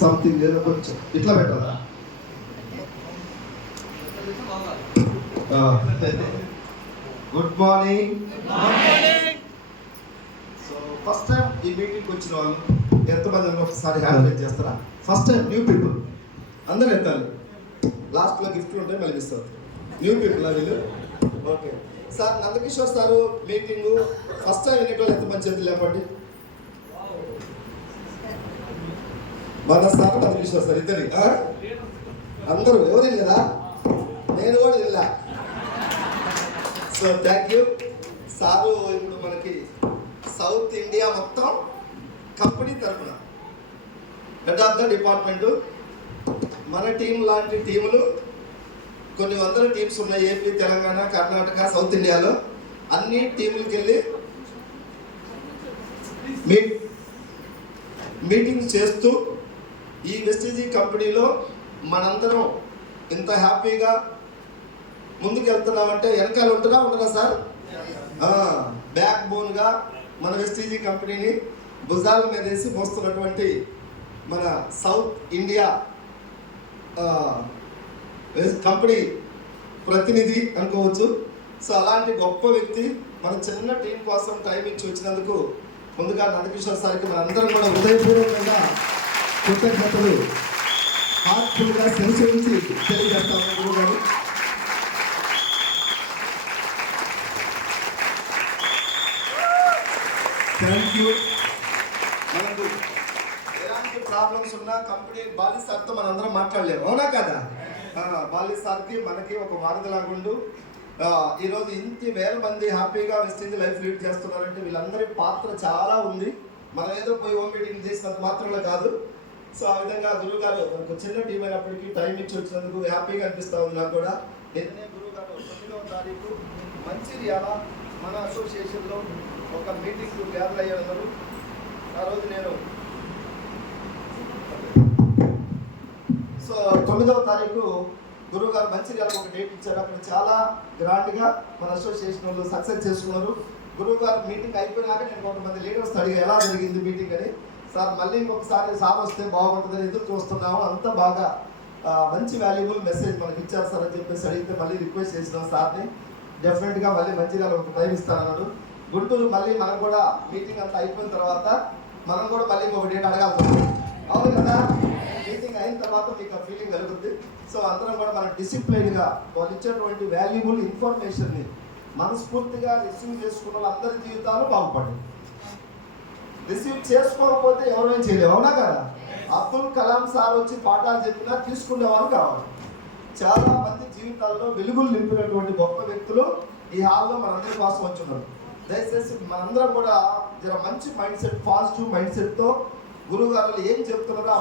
Something ఏదో కొంచెం ఇట్లా పెట్టాలా? Good morning. So first time ఈ మీటింగ్కి వచ్చిన వాళ్ళు ఎంతమంది ఒకసారి హ్యాండ్ రైజ్ చేస్తారా? ఫస్ట్ టైం న్యూ పీపుల్ అందరూ ఎత్తాలి. లాస్ట్లో గిఫ్ట్లు ఉంటాయి, మళ్ళీ మిస్ అవుతాయి. న్యూ పీపుల్ వీళ్ళు. Okay sir, Nandakishore sir meeting first time వినేటోళ్ళు ఎంతమంది చేతులు లేపండి. మన సార్ నందకిషోర్ సార్ ఇద్దరి అందరూ ఎవరు వెళ్ళరా? నేను కూడా వెళ్ళా. So thank you sir. ఇప్పుడు మనకి సౌత్ ఇండియా మొత్తం కంపెనీ తరఫున హెడ్ ఆఫ్ ద డిపార్ట్మెంటు మన టీం లాంటి టీములు కొన్ని వందల టీమ్స్ ఉన్నాయి. ఏపీ, తెలంగాణ, కర్ణాటక, సౌత్ ఇండియాలో అన్ని టీములకి వెళ్ళి మీటింగ్స్ చేస్తూ ఈ వెస్టీజీ కంపెనీలో మనందరం ఇంత హ్యాపీగా ముందుకు వెళ్తున్నామంటే వెనకాల ఉంటున్నా ఉండరా సార్? బ్యాక్ బోన్గా మన వెస్టీజీ కంపెనీని భుజాల మీద వేసి మోస్తున్నటువంటి మన సౌత్ ఇండియా కంపెనీ ప్రతినిధి అనుకోవచ్చు. సో అలాంటి గొప్ప వ్యక్తి మన చిన్న టీం కోసం టైం ఇచ్చి వచ్చినందుకు ముందుగా నందకిషోర్ సార్కి మనందరం కూడా హృదయపూర్వకంగా కృతజ్ఞతలు హార్ట్ఫుల్గా సెన్స్ నుంచి తెలియజేస్తాము. గురువు గారు థ్యాంక్ యూ. మనకు ఎలాంటి ప్రాబ్లమ్స్ ఉన్నా కంపెనీ బాలి సార్తో మనందరం మాట్లాడలేము, అవునా కదా? బాలి సార్కి మనకి ఒక వారధిలాగుండు ఈరోజు ఇంత వేల మంది హ్యాపీగా వెస్టీజ్ లైఫ్ లీడ్ చేస్తున్నారంటే వీళ్ళందరి పాత్ర చాలా ఉంది. మనం ఏదో పోయి హోమ్ మీటింగ్ చేసినంత మాత్రమే కాదు. సో ఆ విధంగా గురువు గారు మనకు చిన్న టీం అయినప్పటికీ టైం ఇచ్చి వచ్చినందుకు హ్యాపీగా అనిపిస్తూ ఉంది నాకు కూడా. నిన్ననే గురువు గారు 9వ తారీఖు మంచిర్యాల మన అసోసియేషన్లో ఒక మీటింగ్ గ్యాదర్ అయ్యారు. ఆ రోజు నేను సో 9వ తారీఖు గురువు గారు మంచిర్యాలకు ఒక డేట్ ఇచ్చారు. అక్కడ చాలా గ్రాండ్గా మన అసోసియేషన్ వాళ్ళు సక్సెస్ చేసుకున్నారు. గురువు గారు మీటింగ్ అయిపోయినాక నేను కొంతమంది లీడర్స్ అడిగా ఎలా జరిగింది మీటింగ్ అని. సార్ మళ్ళీ ఇంకొకసారి సార్ వస్తే బాగుంటుందని ఎదురు చూస్తున్నాము, అంత బాగా మంచి వాల్యుబుల్ మెసేజ్ మనకి ఇచ్చారు సార్ అని చెప్పేసి అడిగితే మళ్ళీ రిక్వెస్ట్ చేసినాం సార్ని. డెఫినెట్గా మళ్ళీ మంచిర్యాల ఒక టైం ఇస్తానన్నాడు. గుంటూరు మళ్ళీ మనం కూడా మీటింగ్ అంతా అయిపోయిన తర్వాత మనం కూడా మళ్ళీ ఇంకొక డేట్ అడగాల్సింది, అవును కదా? మీటింగ్ అయిన తర్వాత మీకు ఆ ఫీలింగ్ కలుగుతుంది. సో అందరం కూడా మనం డిసిప్లైన్గా వాళ్ళు ఇచ్చేటువంటి వాల్యుబుల్ ఇన్ఫర్మేషన్ని మనస్ఫూర్తిగా రిసీవ్ చేసుకున్న వాళ్ళందరి జీవితాలు బాగుపడాయి. రిసీవ్ చేసుకోకపోతే ఎవరేం చేయలేము, అవునా కదా? అబ్దుల్ కలాం సార్ వచ్చి పాఠాలు చెప్పినా తీసుకునేవారు కావాలి. చాలా మంది జీవితాల్లో వెలుగులు నింపినటువంటి గొప్ప వ్యక్తులు ఈ హాల్లో మనందరి కోసం వచ్చున్నారు. దయచేసి మనందరం కూడా మంచి మైండ్ సెట్, పాజిటివ్ మైండ్ సెట్తో గురువు గారు ఏం చెప్తున్నారో